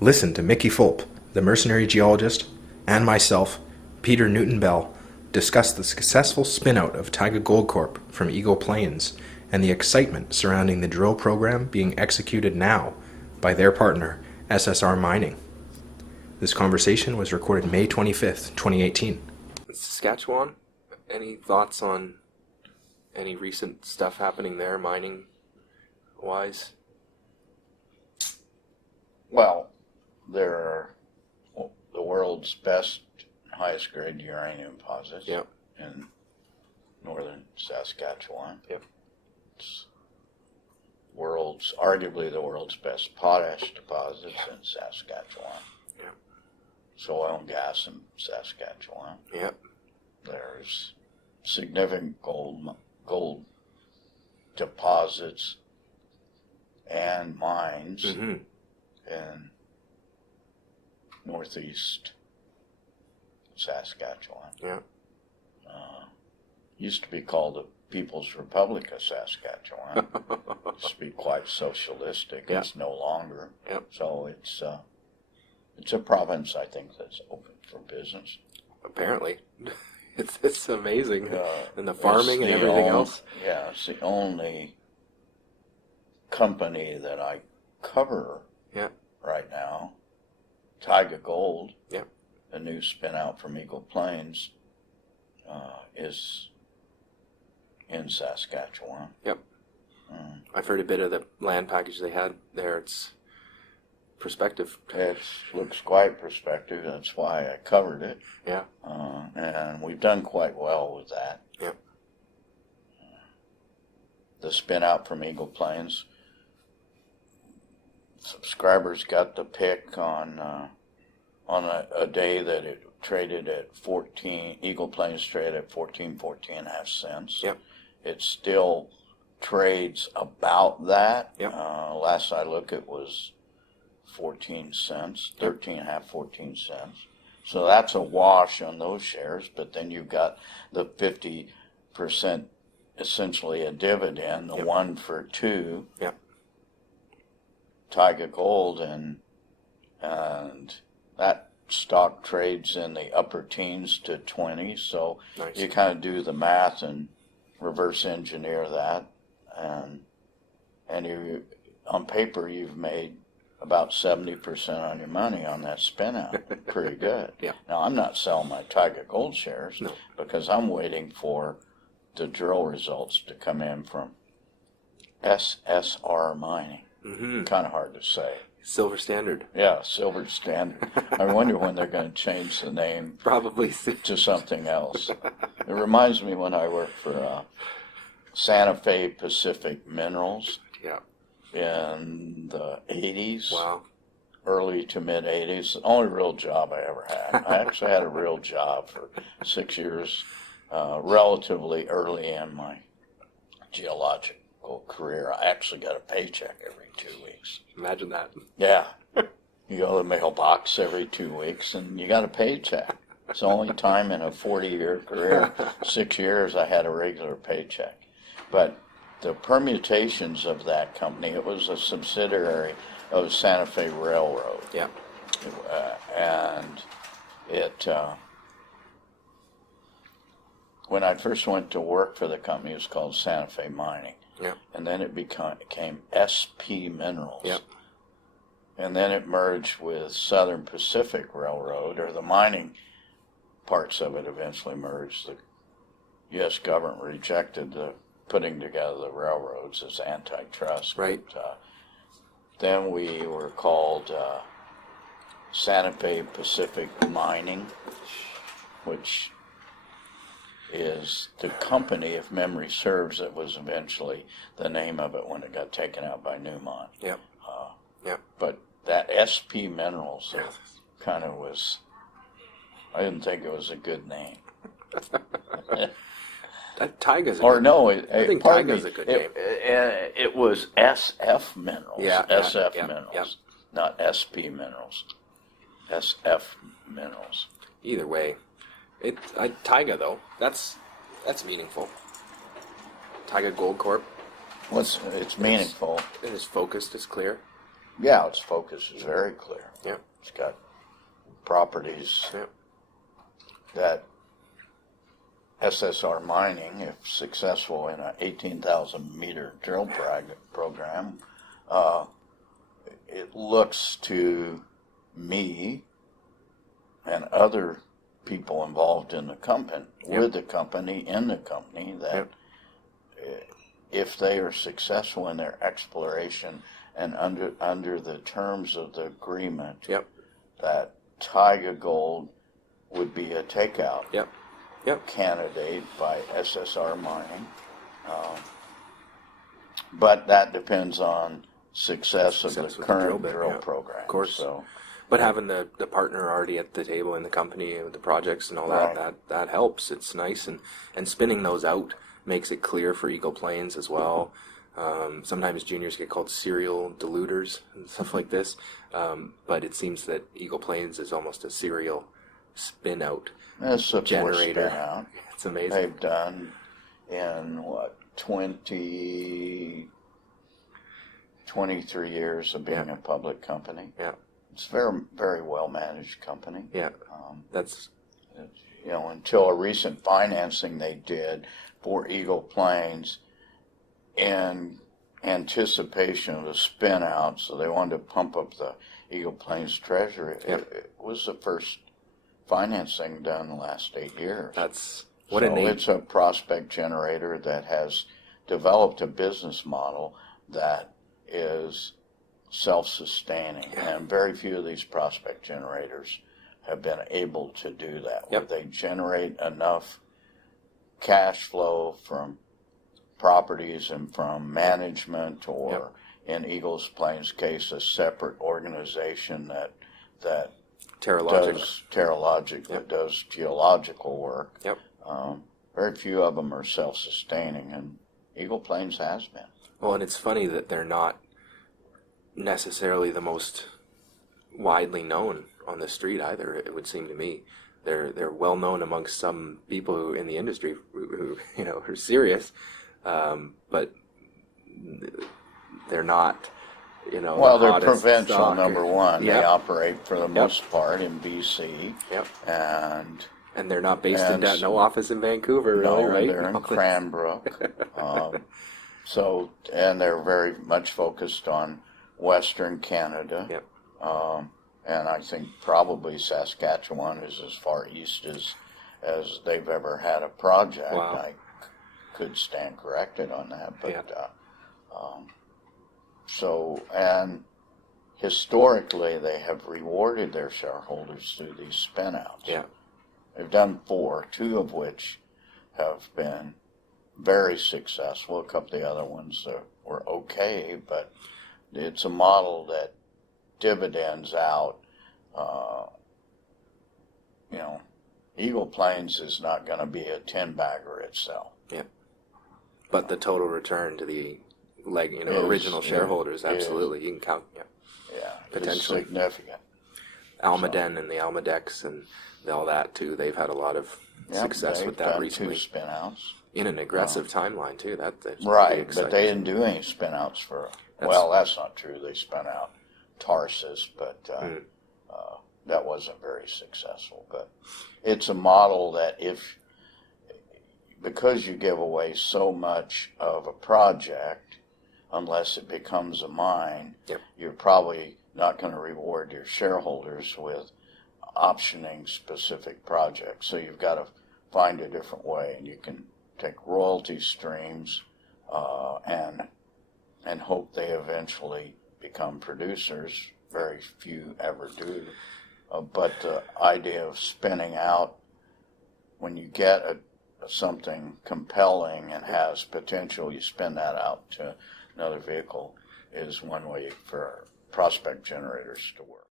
Listen to Mickey Fulp, the mercenary geologist, and myself, Peter Newton Bell, discuss the successful spin-out of Taiga Gold Corp from Eagle Plains and the excitement surrounding the drill program being executed now by their partner, SSR Mining. This conversation was recorded May 25th, 2018. Saskatchewan, any thoughts on any recent stuff happening there, mining-wise? Well, there are the world's best, highest grade uranium deposits in northern Saskatchewan. It's arguably the world's best potash deposits in Saskatchewan. So oil and gas in Saskatchewan. There's significant gold deposits and mines in northeast Saskatchewan. Used to be called the People's Republic of Saskatchewan. Used to be quite socialistic. It's no longer. So it's a province, I think, that's open for business. Apparently. It's amazing. And the farming and everything else. Yeah, it's the only company that I cover right now. Taiga Gold, a new spin out from Eagle Plains, is in Saskatchewan. I've heard a bit of the land package they had there. It's prospective. It looks quite prospective. That's why I covered it. And we've done quite well with that. The spin out from Eagle Plains, subscribers got the pick on a day that it traded at 14. Eagle Plains traded at 14 and a half cents. It still trades about that. Last I looked, it was 14 cents, 13 and a half, 14 cents. So that's a wash on those shares. But then you've got the 50%, essentially a dividend, the 1 for 2. Taiga Gold, and that stock trades in the upper teens to 20. So you kind of do the math and reverse engineer that, and you, on paper, you've made about 70% on your money on that spin out. Pretty good. Now, I'm not selling my Taiga Gold shares because I'm waiting for the drill results to come in from SSR Mining. Kind of hard to say. Silver Standard. Yeah, Silver Standard. I wonder when they're going to change the name. Probably to something else. It reminds me when I worked for Santa Fe Pacific Minerals in the 80s. Early to mid 80s. The only real job I ever had. I actually had a real job for 6 years, relatively early in my geological career. I actually got a paycheck every 2 weeks. Imagine that. Yeah. You go to the mailbox every 2 weeks and you got a paycheck. It's the only time in a 40-year career, 6 years, I had a regular paycheck. But the permutations of that company, it was a subsidiary of Santa Fe Railroad. And it, when I first went to work for the company, it was called Santa Fe Mining. And then it became SP Minerals. And then it merged with Southern Pacific Railroad, or the mining parts of it eventually merged. The U.S. government rejected the putting together the railroads as antitrust. But, then we were called Santa Fe Pacific Mining, which is the company, if memory serves, that was eventually the name of it when it got taken out by Newmont. But that SP Minerals kind of was, I didn't think it was a good name. Taiga's a or good no, name. I think Taiga's a good name. It was SF Minerals. SF Minerals. Yeah. Not SP Minerals. SF Minerals. Either way. Taiga, though, that's meaningful. Taiga Gold Corp. It's meaningful. It is focused, it's clear. Yeah, its focus is very clear. Yep. It's got properties that SSR Mining, if successful in an 18,000 meter drill program, it looks to me and other people involved in the company, with the company, in the company, that if they are successful in their exploration and under the terms of the agreement, that Taiga Gold would be a takeout candidate by SSR Mining. But that depends on success of the current drill program. Of course. So, but having the partner already at the table in the company with the projects and all that helps. It's nice, and spinning those out makes it clear for Eagle Plains as well. Sometimes juniors get called serial diluters and stuff like this, but it seems that Eagle Plains is almost a serial spin out generator. Spin out. It's amazing. They've done in 23 years of being a public company. Yeah. It's a very, very well managed company. Yeah. That's until a recent financing they did for Eagle Plains in anticipation of a spin out, so they wanted to pump up the Eagle Plains treasury. It was the first financing done in the last 8 years. That's it's a prospect generator that has developed a business model that is self-sustaining, and very few of these prospect generators have been able to do that, where they generate enough cash flow from properties and from management, or in Eagles Plains' case, a separate organization that does geological work. Very few of them are self-sustaining, and Eagle Plains has been. Well, and it's funny that they're not necessarily the most widely known on the street either. It would seem to me they're well known amongst some people who in the industry who are serious, but they're not. Well, they're provincial, number one. Yep. They operate for the most part in BC. And they're not based in that, no office in Vancouver, really, right? They're in Cranbrook. And they're very much focused on Western Canada. And I think probably Saskatchewan is as far east as they've ever had a project. Wow. I could stand corrected on that, but and historically they have rewarded their shareholders through these spin-outs. They've done 4, 2 of which have been very successful. A couple of the other ones were okay, but it's a model that dividends out. Eagle Plains is not going to be a 10-bagger itself. But the total return to the original shareholders, absolutely, you can count. Potentially it's significant. Almaden and the Almadex and all that too. They've had a lot of success with that recently. 2 spin-outs in an aggressive timeline too. That's right, but they didn't do any spin-outs for. Well, that's not true. They spun out Tarsus, but that wasn't very successful. But it's a model that because you give away so much of a project, unless it becomes a mine, you're probably not going to reward your shareholders with optioning specific projects. So you've got to find a different way, and you can take royalty streams and hope they eventually become producers. Very few ever do. But the idea of spinning out, when you get something compelling and has potential, you spin that out to another vehicle, is one way for prospect generators to work.